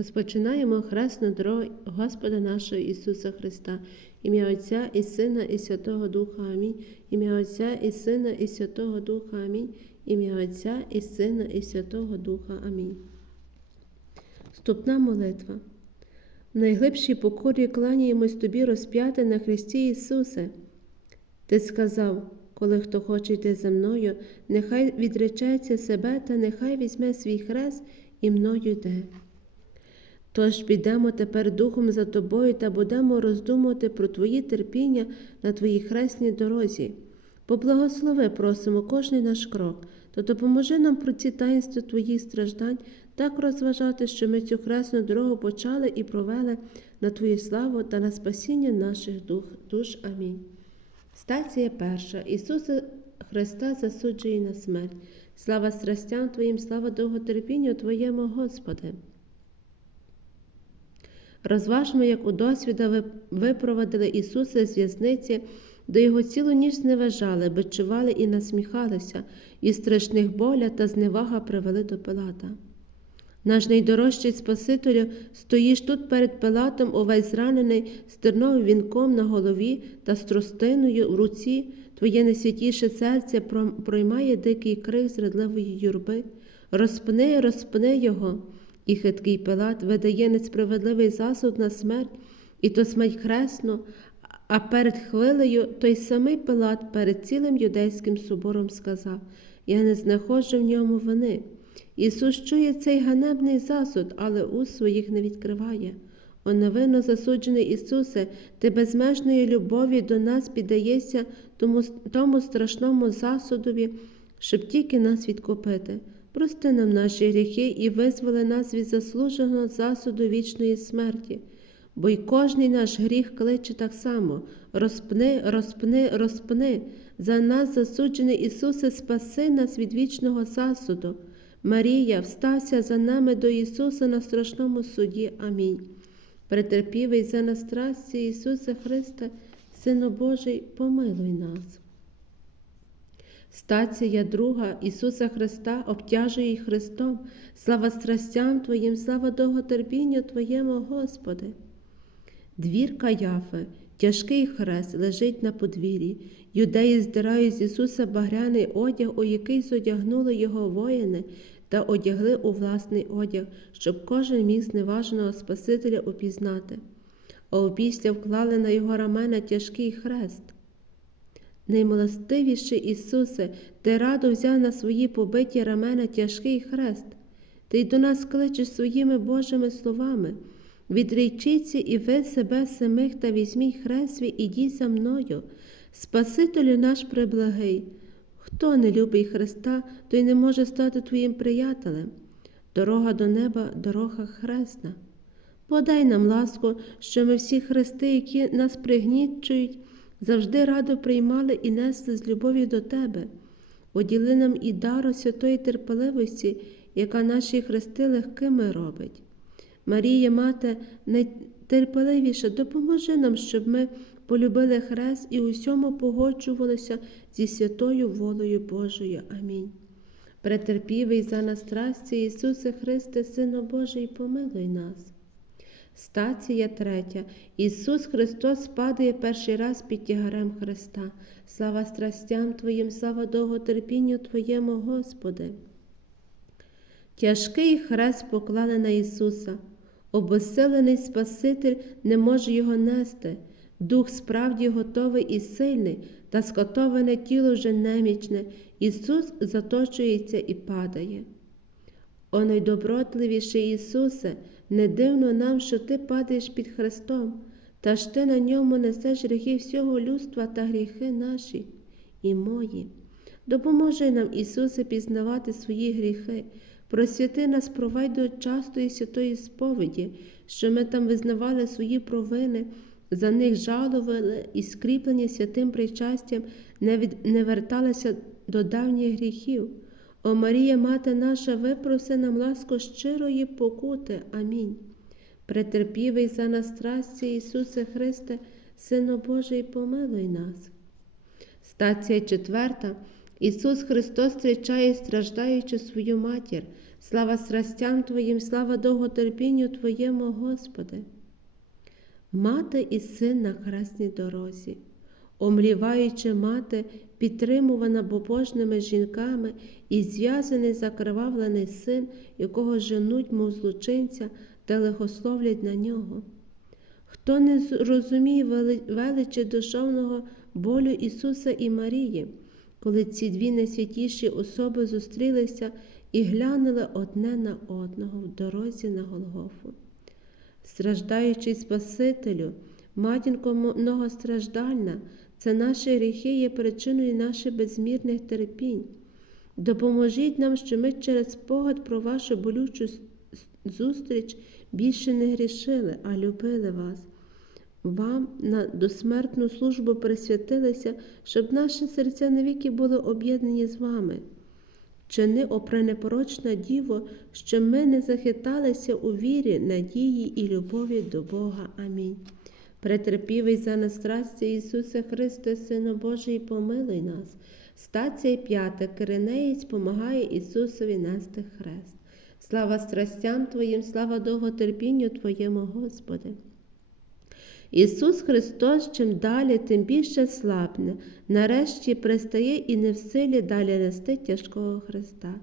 Розпочинаємо хресну дорогу Господа нашого Ісуса Христа, ім'я Отця і Сина, і Святого Духа Амінь. Ім'я Отця і Сина, і Святого Духа Амінь. Ім'я Отця і Сина, і Святого Духа Амінь. Вступна молитва. В найглибшій покорі кланяємось Тобі розп'яти на Христі Ісусе. Ти сказав, коли хто хоче йти за мною, нехай відречеться себе та нехай візьме свій хрест і мною йде. Тож підемо тепер духом за тобою та будемо роздумувати про Твої терпіння на Твоїй хресній дорозі. Поблагослови, просимо кожний наш крок, то допоможи нам про ці таїнства Твоїх страждань так розважати, що ми цю хресну дорогу почали і провели на Твою славу та на спасіння наших дух, душ. Амінь. Стація перша. Ісуса Христа засуджує на смерть. Слава страстям Твоїм, слава довготерпінню Твоєму, Господи. Розважмо, як у досвіда ви випровадили Ісуса з в'язниці, де його цілу ніч зневажали, бичували і насміхалися, і страшних боля та зневага привели до Пилата. Наш найдорожчий Спасителю, стоїш тут перед Пилатом, увесь зранений, з терновим вінком на голові та з тростиною в руці, твоє найсвятіше серце проймає дикий крик зрадливої юрби. Розпни, розпни його. І хиткий Пилат видає несправедливий засуд на смерть, і то смерть хресну, а перед хвилею той самий Пилат перед цілим юдейським собором сказав: Я не знаходжу в ньому вини. Ісус чує цей ганебний засуд, але уст своїх не відкриває. О невинно засуджений Ісусе, Ти безмежної любові до нас піддаєшся тому, тому страшному засудові, щоб тільки нас відкупити. Прости нам наші гріхи і визволи нас від заслуженого засуду вічної смерті, бо й кожний наш гріх кличе так само розпни, розпни, розпни, за нас засуджений Ісусе, спаси нас від вічного засуду. Марія, встався за нами до Ісуса на страшному суді. Амінь. Претерпівий за нас страсті Ісусе Христе, Сину Божий, помилуй нас. Стація друга Ісуса Христа обтяжує Христом, слава страстям Твоїм, слава довготерпінню Твоєму, Господи. Двір Каяфи, тяжкий хрест лежить на подвір'ї. Юдеї здирають з Ісуса багряний одяг, у який зодягнули його воїни, та одягли у власний одяг, щоб кожен міг зневаженого Спасителя упізнати. А опісля вклали на його рамена тяжкий хрест. Наймилостивіший Ісусе, Ти радо взяв на свої побиті рамена тяжкий хрест, Ти й до нас кличеш своїми Божими словами. Відрічіться і ви себе самих та візьміть хрест свій, ідіть за мною. Спасителю наш приблагий. Хто не любить Христа, той не може стати твоїм приятелем. Дорога до неба, дорога хресна. Подай нам ласку, що ми всі хрести, які нас пригнічують, завжди радо приймали і несли з любові до Тебе. Оділи нам і дару святої терпеливості, яка наші хрести легкими робить. Марія, мати, найтерпеливіша, допоможи нам, щоб ми полюбили хрест і усьому погоджувалися зі святою волею Божою. Амінь. Претерпівий за нас страсті, Ісусе Христе, Сину Божий, помилуй нас. Стація третя. Ісус Христос падає перший раз під тягарем Христа. Слава страстям Твоїм, слава довготерпінню Твоєму, Господи. Тяжкий хрест поклали на Ісуса. Обосилений Спаситель не може його нести. Дух справді готовий і сильний, та скотоване тіло вже немічне. Ісус заточується і падає. О найдобротливіший Ісусе, не дивно нам, що Ти падаєш під Христом, та ж ти на ньому несеш гріхи всього людства та гріхи наші і мої. Допоможи нам, Ісусе, пізнавати свої гріхи, просвяти нас, провай до частої святої сповіді, що ми там визнавали свої провини, за них жалували і скріплені святим причастям, не, від... не верталися до давніх гріхів. О Марія, Мати наша, випроси нам ласку щирої покути. Амінь. Претерпівий за нас страсті, Ісусе Христе, Сину Божий, помилуй нас. Стація четверта. Ісус Христос зустрічає страждаючу свою матір. слава страстям Твоїм, слава довготерпінню Твоєму, Господи. Мати і син на хресній дорозі, омліваючи мати, підтримувана побожними жінками і зв'язаний закривавлений син, якого женуть, мов злочинця, та лихословлять на нього. Хто не розуміє величі душовного болю Ісуса і Марії, коли ці дві найсвятіші особи зустрілися і глянули одне на одного в дорозі на Голгофу. Страждаючий Спасителю, матінко многостраждальна, це наші гріхи є причиною наших безмірних терпінь. Допоможіть нам, що ми через спогад про вашу болючу зустріч більше не грішили, а любили вас. Вам на досмертну службу присвятилися, щоб наші серця навіки були об'єднані з вами. Чини, о пренепорочна Діво, що ми не захиталися у вірі, надії і любові до Бога. Амінь. Претерпівий за нас страсті Ісусе Христе, Сину Божий, помилуй нас. Стація п'ята Киринеєць помагає Ісусові нести хрест. Слава страстям Твоїм, слава довготерпінню Твоєму, Господи. Ісус Христос чим далі, тим більше слабне, нарешті пристає і не в силі далі нести тяжкого Христа.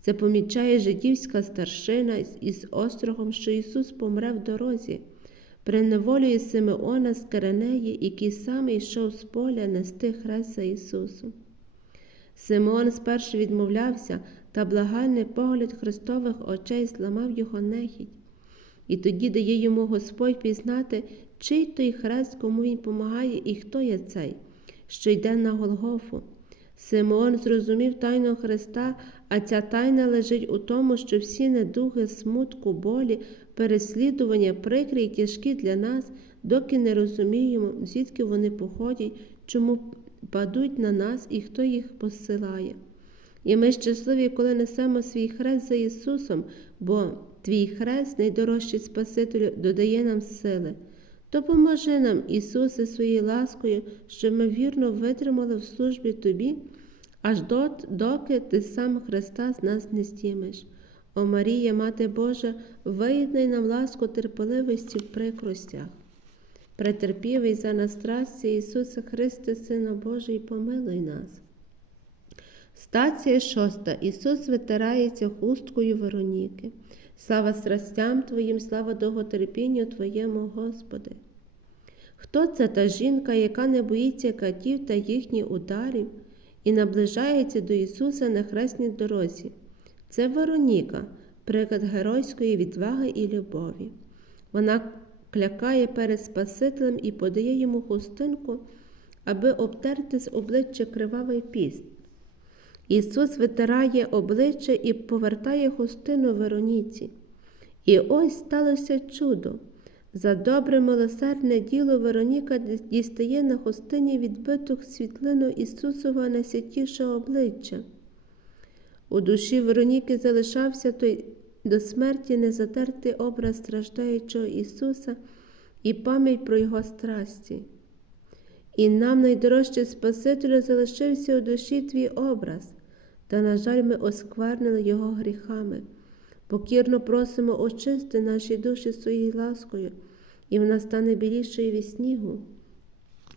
Це помічає жидівська старшина із острогом, що Ісус помре в дорозі, приневолює Симеона з Керенеї, який сам йшов з поля нести хрест за Ісусом. Симеон спершу відмовлявся, та благальний погляд Христових очей зламав його нехідь. І тоді дає йому Господь пізнати, чий той хрест, кому він помагає, і хто є цей, що йде на Голгофу. Симеон зрозумів тайну Христа, а ця тайна лежить у тому, що всі недуги, смутку, болі, переслідування, прикрі й тяжкі для нас, доки не розуміємо, звідки вони походять, чому падуть на нас і хто їх посилає. І ми щасливі, коли несемо свій хрест за Ісусом, бо Твій хрест, найдорожчий Спасителю, додає нам сили. Допоможи нам, Ісусе, своєю ласкою, щоб ми вірно витримали в службі Тобі, аж доки Ти сам Христа з нас не стімеш. О Марія, Мати Божа, виєднай нам ласку терпеливості в прикростях. Претерпівий за нас страсті, Ісусе Христе, Сина Божий, помилуй нас. Стація шоста. Ісус витирається хусткою Вероніки. Слава страстям Твоїм, слава довготерпінню Твоєму, Господи. Хто це та жінка, яка не боїться катів та їхніх ударів і наближається до Ісуса на хресній дорозі? Це Вероніка, приклад геройської відваги і любові. Вона клякає перед Спасителем і подає йому хустинку, аби обтерти з обличчя кривавий піст. Ісус витирає обличчя і повертає хустину Вероніці. І ось сталося чудо. За добре милосердне діло Вероніка дістає на хустині відбиту світлину Ісусова найсвятіше обличчя. У душі Вероніки залишався той до смерті незатертий образ страждаючого Ісуса і пам'ять про Його страсті. І нам, найдорожче Спасителю, залишився у душі твій образ, та, на жаль, ми осквернили Його гріхами. Покірно просимо очисти наші душі своєю ласкою, і вона стане білішою від снігу.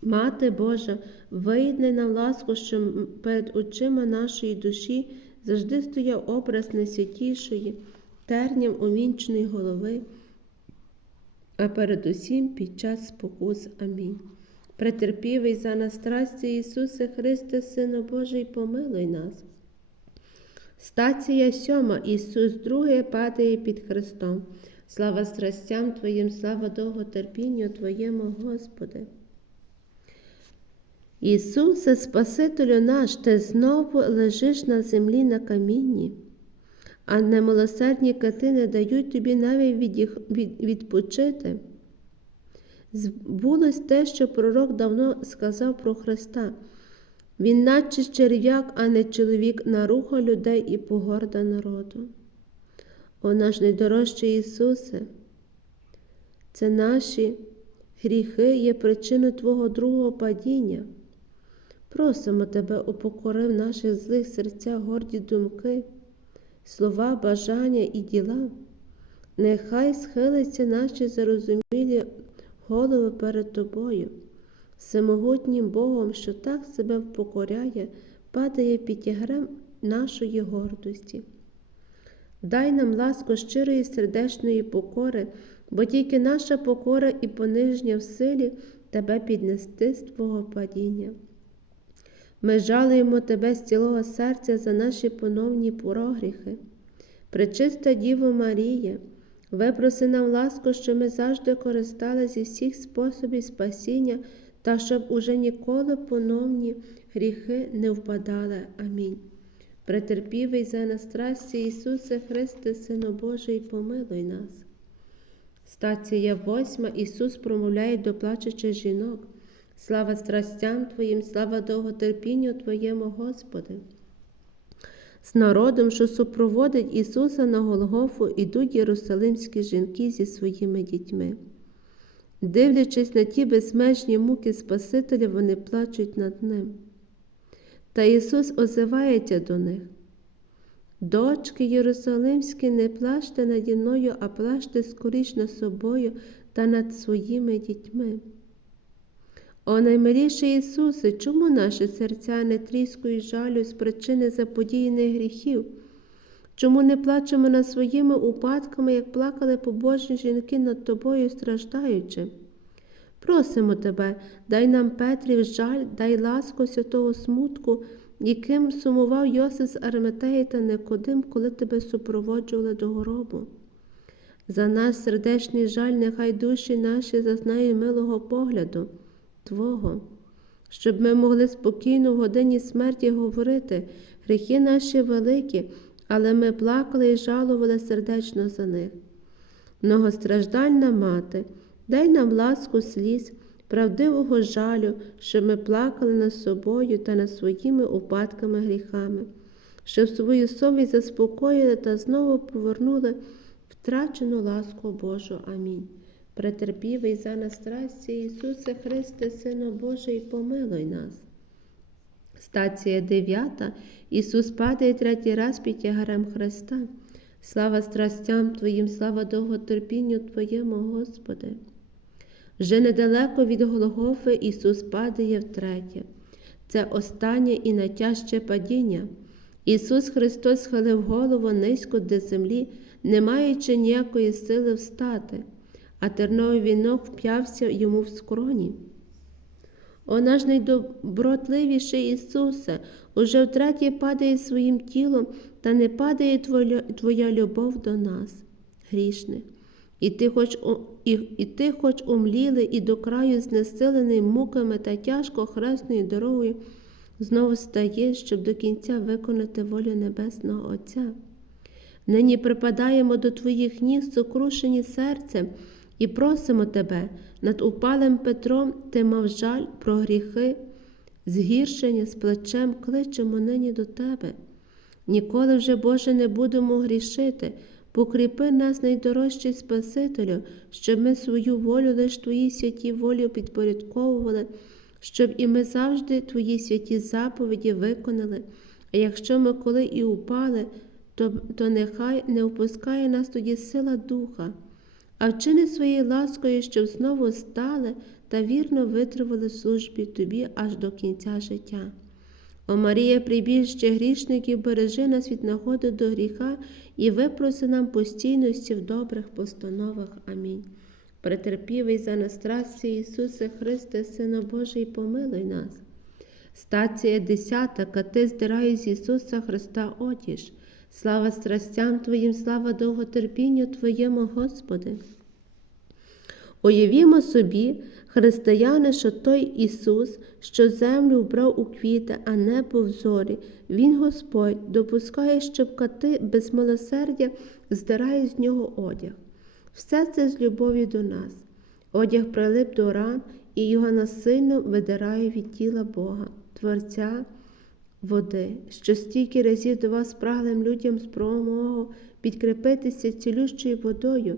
Мати Божа, виєдни нам ласку, що перед очима нашої душі завжди стояв образ найсвятішої, терням увінченої голови, а передусім під час спокус. Амінь. Претерпівий за нас страсті Ісусе Христе, Сину Божий, помилуй нас. Стація сьома Ісус другий падає під Христом. Слава страстям Твоїм, слава довготерпінню Твоєму, Господи. Ісусе, Спасителю наш, Ти знову лежиш на землі на камінні, а немилосердні кати не дають тобі навіть відпочити. Збулось те, що пророк давно сказав про Христа. Він, наче черв'як, а не чоловік, наруха людей і погорда народу. О наш найдорожчий Ісусе, це наші гріхи є причиною Твого другого падіння. Просимо Тебе, упокори в наших злих серцях горді думки, слова, бажання і діла. Нехай схилиться наші зарозумілі голови перед тобою, всемогутнім Богом, що так себе впокоряє, падає під тягрем нашої гордості. Дай нам ласку щирої сердечної покори, бо тільки наша покора і пониження в силі тебе піднести з Твого падіння. Ми жалуємо Тебе з цілого серця за наші поновні прогріхи. Пречиста Діво Марія, випроси нам ласку, що ми завжди користали зі всіх способів спасіння та щоб уже ніколи поновні гріхи не впадали. Амінь. Претерпівий за нас страсті Ісусе Христе, Сину Божий, помилуй нас. Стація восьма Ісус промовляє до плачучих жінок. Слава страстям Твоїм, слава довготерпінню Твоєму, Господи. З народом, що супроводить Ісуса на Голгофу, ідуть єрусалимські жінки зі своїми дітьми. Дивлячись на ті безмежні муки Спасителя, вони плачуть над Ним. Та Ісус озивається до них. Дочки Єрусалимські, не плачте наді мною, а плачте скоріш над собою та над своїми дітьми. О наймиліший Ісусе, чому наші серця не тріскують жалю з причини заподіяних гріхів? Чому не плачемо над своїми упадками, як плакали побожні жінки над тобою страждаючи? Просимо тебе, дай нам Петрів жаль, дай ласку святого смутку, яким сумував Йосиф з та Никодим, коли тебе супроводжували до гробу. За наш сердечний жаль, нехай душі наші зазнають милого погляду Твого, щоб ми могли спокійно в годині смерті говорити, гріхи наші великі, але ми плакали і жалували сердечно за них. Многостраждальна мати, дай нам ласку сліз, правдивого жалю, щоб ми плакали над собою та над своїми упадками гріхами, щоб свою совість заспокоїли та знову повернули втрачену ласку Божу. Амінь. Претерпівий за нас страсті Ісусе Христе, Сину Божий, помилуй нас. Стація 9. Ісус падає третій раз під тягарем Христа. Слава страстям Твоїм, слава довготерпінню Твоєму, Господи. Вже недалеко від Голгофи Ісус падає втретє. Це останнє і найтяжче падіння. Ісус Христос схилив голову низько до землі, не маючи ніякої сили встати, а терновий вінок вп'явся йому в скроні. О наш найдобротливіший Ісусе, уже втретє падає своїм тілом, та не падає Твоя, любов до нас, грішних. І ти, хоч, і, і ти, хоч умлілий і до краю знесилений муками та тяжко хресною дорогою, знову стаєш, щоб до кінця виконати волю Небесного Отця. Нині припадаємо до Твоїх ніг, сокрушені серцем, і просимо Тебе, над упалим Петром ти мав жаль про гріхи, згіршення з плечем кличемо нині до Тебе. Ніколи вже, Боже, не будемо грішити, покріпи нас, найдорожчий Спасителю, щоб ми свою волю лиш Твоїй святій волі підпорядковували, щоб і ми завжди Твої святі заповіді виконали. А якщо ми коли і упали, то, то нехай не опускає нас тоді сила Духа, а вчини своєю ласкою, щоб знову стали та вірно витривали службі Тобі аж до кінця життя. О Марія, прибіжче грішників, бережи нас від нагоди до гріха і випроси нам постійності в добрих постановах. Амінь. Претерпівий за нас страсті Ісусе Христе, Сину Божий, помилуй нас. Стація 10. Кати здирає з Ісуса Христа одіж. Слава страстям Твоїм, слава довготерпінню Твоєму, Господи. Уявімо собі, християни, що той Ісус, що землю вбрав у квіти, а небо в зорі, Він Господь допускає, щоб кати без милосердя здирають з нього одяг. Все це з любові до нас. Одяг прилип до ран і його насильно видирає від тіла Бога, Творця води, що стільки разів до вас праглим людям спромогу підкріпитися цілющою водою,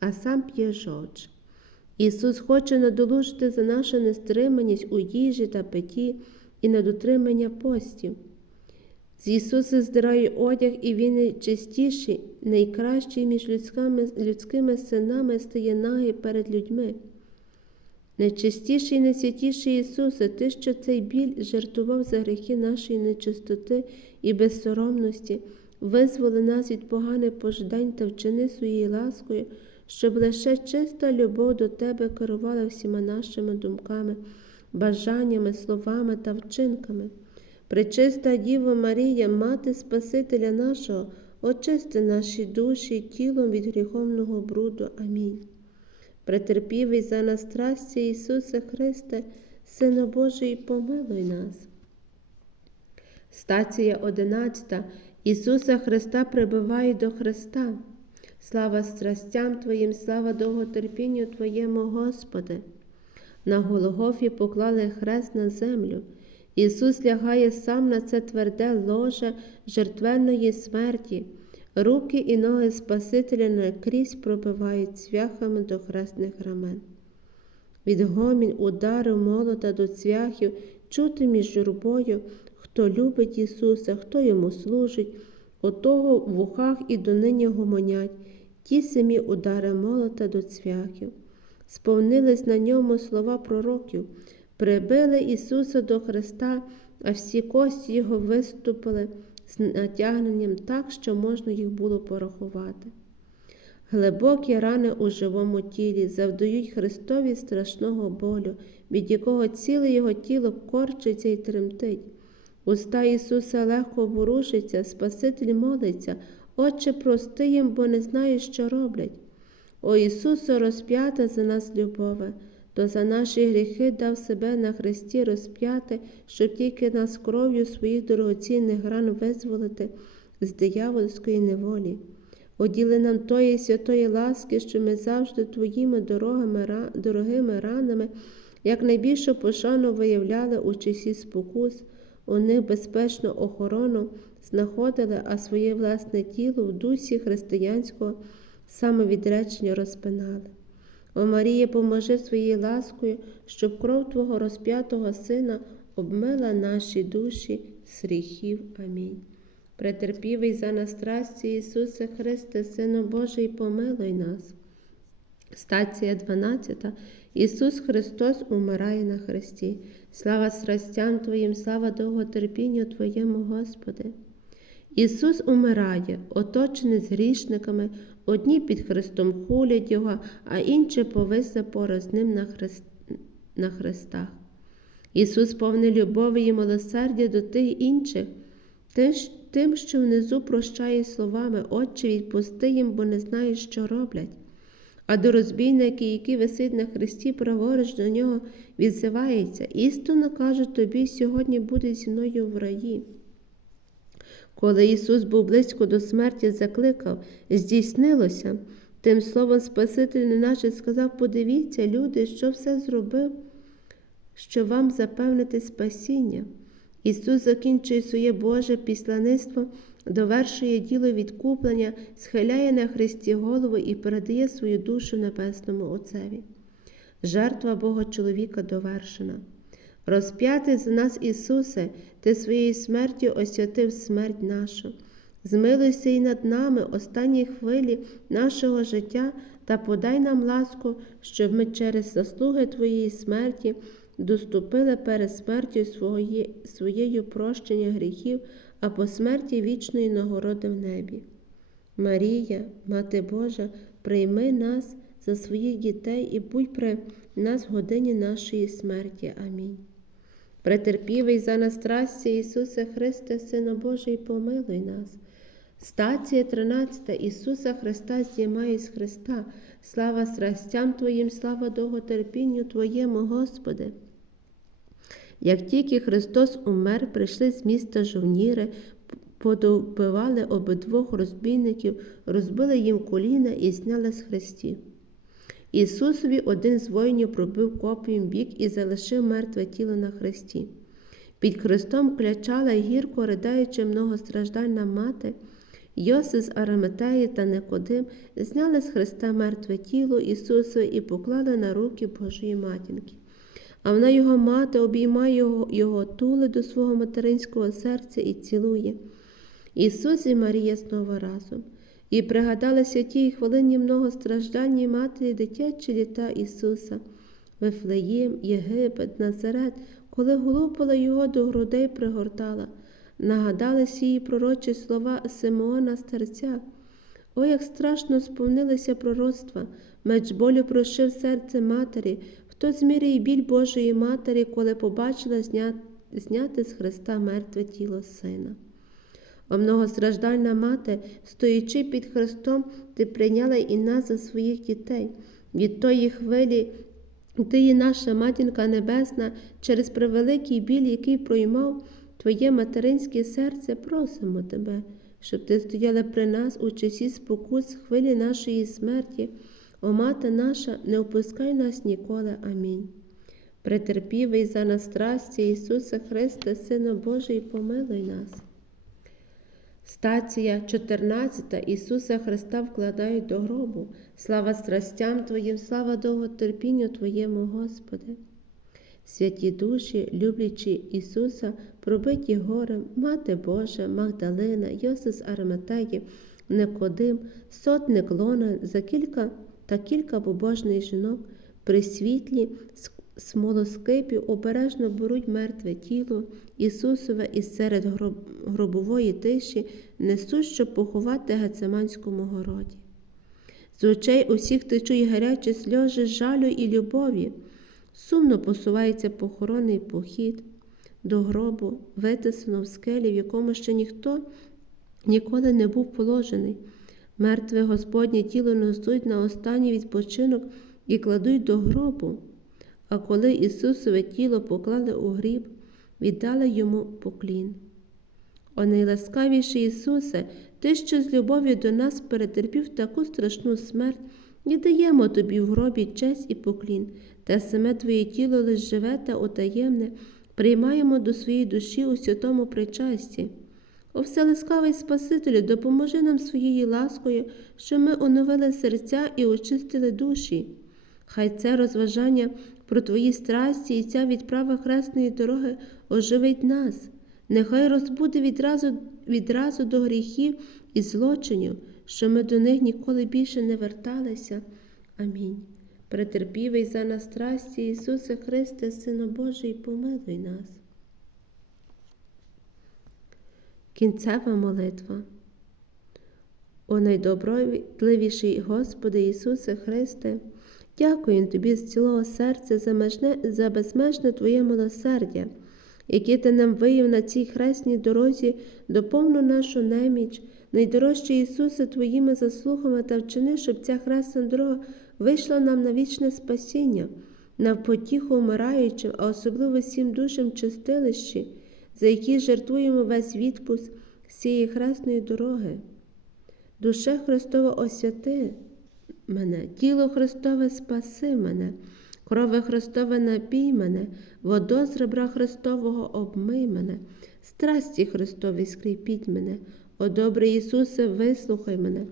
а сам п'є жодж. Ісус хоче надолужити за нашу нестриманість у їжі та питті і на дотримання постів. З Ісуса здирає одяг, і Він найчистіший, найкращий між людськими, людськими синами стає нагий перед людьми. Найчистіший і найсвятіший Ісусе, Ти, що цей біль жертвував за гріхи нашої нечистоти і безсоромності, визволи нас від поганих пождань та вчини своєю ласкою, щоб лише чиста любов до Тебе керувала всіма нашими думками, бажаннями, словами та вчинками. Пречиста Діво Марія, Мати Спасителя нашого, очисти наші душі тілом від гріховного бруду. Амінь. Претерпівий за нас страсті Ісусе Христе, Сину Божий, помилуй нас. Стація 11. Ісуса Христа прибиває до Христа. Слава страстям Твоїм, слава довготерпінню Твоєму, Господи. На Голгофі поклали хрест на землю. Ісус лягає сам на це тверде ложе жертвенної смерті. Руки і ноги Спасителя накрізь пробивають цвяхами до хресних рамен. Відгомін ударив молота до цвяхів, чути між журбою, хто любить Ісуса, хто йому служить, отого в вухах і донині гомонять, ті самі удари молота до цвяхів. Сповнились на ньому слова пророків, прибили Ісуса до Христа, а всі кості Його виступили з натягненням так, що можна їх було порахувати. Глибокі рани у живому тілі завдають Христові страшного болю, від якого ціле його тіло корчиться і тремтить. Уста Ісуса легко ворушиться, Спаситель молиться, Отче, прости їм, бо не знають, що роблять. О Ісусу, розп'ята за нас любове, то за наші гріхи дав себе на Христі розп'яти, щоб тільки нас кров'ю своїх дорогоцінних ран визволити з диявольської неволі. Оділи нам тої святої ласки, що ми завжди Твоїми дорогами, дорогими ранами, як найбільшу пошану виявляли у часі спокус, у них безпечну охорону знаходили, а своє власне тіло в дусі християнського самовідречення розпинали. О Марія, поможи своєю ласкою, щоб кров Твого розп'ятого Сина обмила наші душі з гріхів. Амінь. Претерпівий за нас страсті Ісусе Христе, Сину Божий, помилуй нас. Стація 12. Ісус Христос умирає на Христі. Слава страстям Твоїм, слава довготерпінню Твоєму, Господи. Ісус умирає, оточений з грішниками, одні під Христом хулять Його, а інші повисли пораз ним на, хрест... на хрестах. Ісус повний любові і милосердя до тих інших, тим, що внизу прощає словами, Отче, відпусти їм, бо не знають, що роблять. А до розбійника, який висить на хресті, праворуч до нього відзивається, істинно кажу тобі, сьогодні буде зі мною в раї. Коли Ісус був близько до смерті, закликав, здійснилося, тим словом Спаситель неначе сказав: подивіться, люди, що все зробив, що вам запевнити спасіння. Ісус закінчує своє Боже післаництво, довершує діло відкуплення, схиляє на Христі голову і передає свою душу Небесному Отцеві. Жертва Бога чоловіка довершена. Розп'ятий за нас, Ісусе, Ти своєю смертю освятив смерть нашу. Змилуйся і над нами останні хвилі нашого життя та подай нам ласку, щоб ми через заслуги Твоєї смерті доступили перед смертю своє, своєю прощення гріхів, а по смерті вічної нагороди в небі. Марія, Мати Божа, прийми нас за своїх дітей і будь при нас в годині нашої смерті. Амінь. Претерпівий за нас страсті Ісусе Христе, Сину Божий, помилуй нас. Стація 13 Ісуса Христа знімає з Христа, слава страстям Твоїм, слава довготерпінню Твоєму, Господи. Як тільки Христос умер, прийшли з міста жовніри, подобивали обидвох розбійників, розбили їм коліна і зняли з хрестів. Ісусові один з воїнів пробив копієм бік і залишив мертве тіло на хресті. Під хрестом клячала гірко ридаючи многостраждальна мати, Йосиф з Араметеї та Никодим зняли з хреста мертве тіло Ісусове і поклали на руки Божої матінки. а вона його мати обіймає його, його тули до свого материнського серця і цілує. Ісус і Марія знову разом. І пригадалися тій хвилині много страждання матері дитячі літа Ісуса, Вифлеєм, Єгипет, Назарет, коли голупала його до грудей пригортала, нагадалися її пророчі слова Симеона Старця. О, як страшно сповнилися пророцтва, меч болю прошив серце матері, хто зміряє біль Божої Матері, коли побачила зня... зняти з Христа мертве тіло сина. О многостраждальна мати, стоячи під Христом, ти прийняла і нас за своїх дітей. Від тої хвилі ти є наша матінка небесна, через превеликий біль, який проймав Твоє материнське серце, просимо Тебе, щоб Ти стояла при нас у часі спокус хвилі нашої смерті. О, мати наша, не опускай нас ніколи. Амінь. Претерпівий за нас страсті Ісуса Христа, Сина Божий, помилуй нас. Стація 14 Ісуса Христа вкладають до гробу. Слава страстям Твоїм, слава довготерпінню Твоєму, Господи. Святі душі, люблячи Ісуса, пробиті горем, Мати Божа, Магдалина, Йосиф з Араматеї, Никодим, сотник Лона, за кілька та кілька побожних жінок при світлі смолоскипів обережно беруть мертве тіло Ісусове і серед гробової тиші несуть, щоб поховати Гецеманському городі. З очей усіх течуть гарячі сльози жалю і любові. Сумно посувається похоронний похід до гробу, витисано в скелі, в якому ще ніхто ніколи не був положений. Мертве Господнє тіло несуть на останній відпочинок і кладуть до гробу. А коли Ісусове тіло поклали у гріб, віддали йому поклін. О найласкавіший Ісусе, Ти, що з любов'ю до нас перетерпів таку страшну смерть, і даємо тобі в гробі честь і поклін, те саме Твоє тіло лиш живе та отаємне, приймаємо до своєї душі у святому причасті. О вселескавий Спасителю, допоможи нам своєю ласкою, щоб ми оновили серця і очистили душі. Хай це розважання про Твої страсті і ця відправа хресної дороги оживить нас. Нехай розбуде відразу, відразу до гріхів і злочинів, що ми до них ніколи більше не верталися. Амінь. Претерпівий за нас страсті, Ісусе Христе, Сину Божий, помилуй нас. Кінцева молитва. О найдобровітливіший Господи Ісусе Христе, дякую Тобі з цілого серця за, межне, за безмежне Твоє милосердя, яке Ти нам виявив на цій хресній дорозі до повну нашу неміч, найдорожче Ісусе Твоїми заслугами та вчини, щоб ця хресна дорога вийшла нам на вічне спасіння, на потіху вмираючим, а особливо всім душам чистилищі, за які жертвуємо весь відпуск з цієї хресної дороги. Душе Христова освяти мене, тіло Христове спаси мене, крови Христове напій мене, водо з ребра Христового обмий мене, страсті Христові скріпіть мене, о добрий Ісусе, вислухай мене,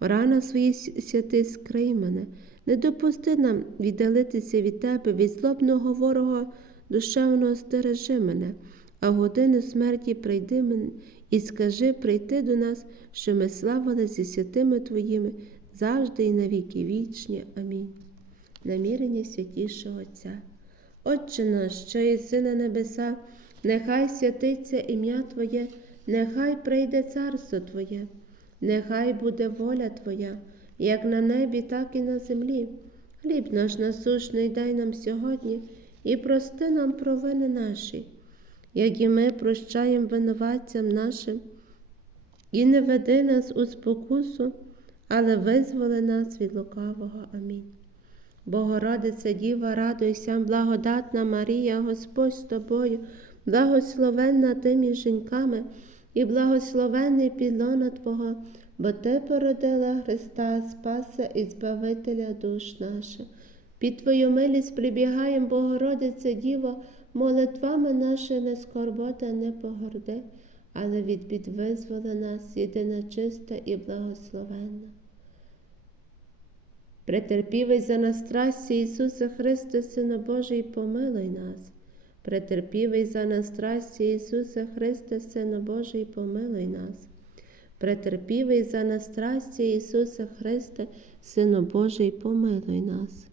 рана свої святи скрий мене, не допусти нам віддалитися від Тебе, від злобного ворога. Душевного стережи мене, а в годину смерті прийди мене і скажи прийти до нас, що ми славили зі святими Твоїми завжди і навіки вічні. Амінь. Намірення святішого Отця. Отче наш, що єси на небеса, нехай святиться ім'я Твоє, нехай прийде царство Твоє, нехай буде воля Твоя, як на небі, так і на землі. Хліб наш насушний дай нам сьогодні і прости нам провини наші як і ми прощаємо винуватцям нашим, і не веди нас у спокусу, але визволи нас від лукавого. Амінь. Богородиця Діва, радуйся, благодатна Марія, Господь з тобою, благословенна ти між жінками, і благословенний підлона Твого, бо Ти породила Христа, Спаса і Збавителя душ наших. Під Твою милість прибігаєм, Богородиця Діво, молитвами нашими не скорбота не погорди, але від бід визволи нас єдина чиста і благословенна. Претерпівий за нас страсті, Ісусе Христе, Сина Божий, помилуй нас. Претерпівий за нас страсті, Ісусе Христе, Сина Божий, помилуй нас. Претерпівий за нас страсті, Ісусе Христе, Сину Божий, помилуй нас.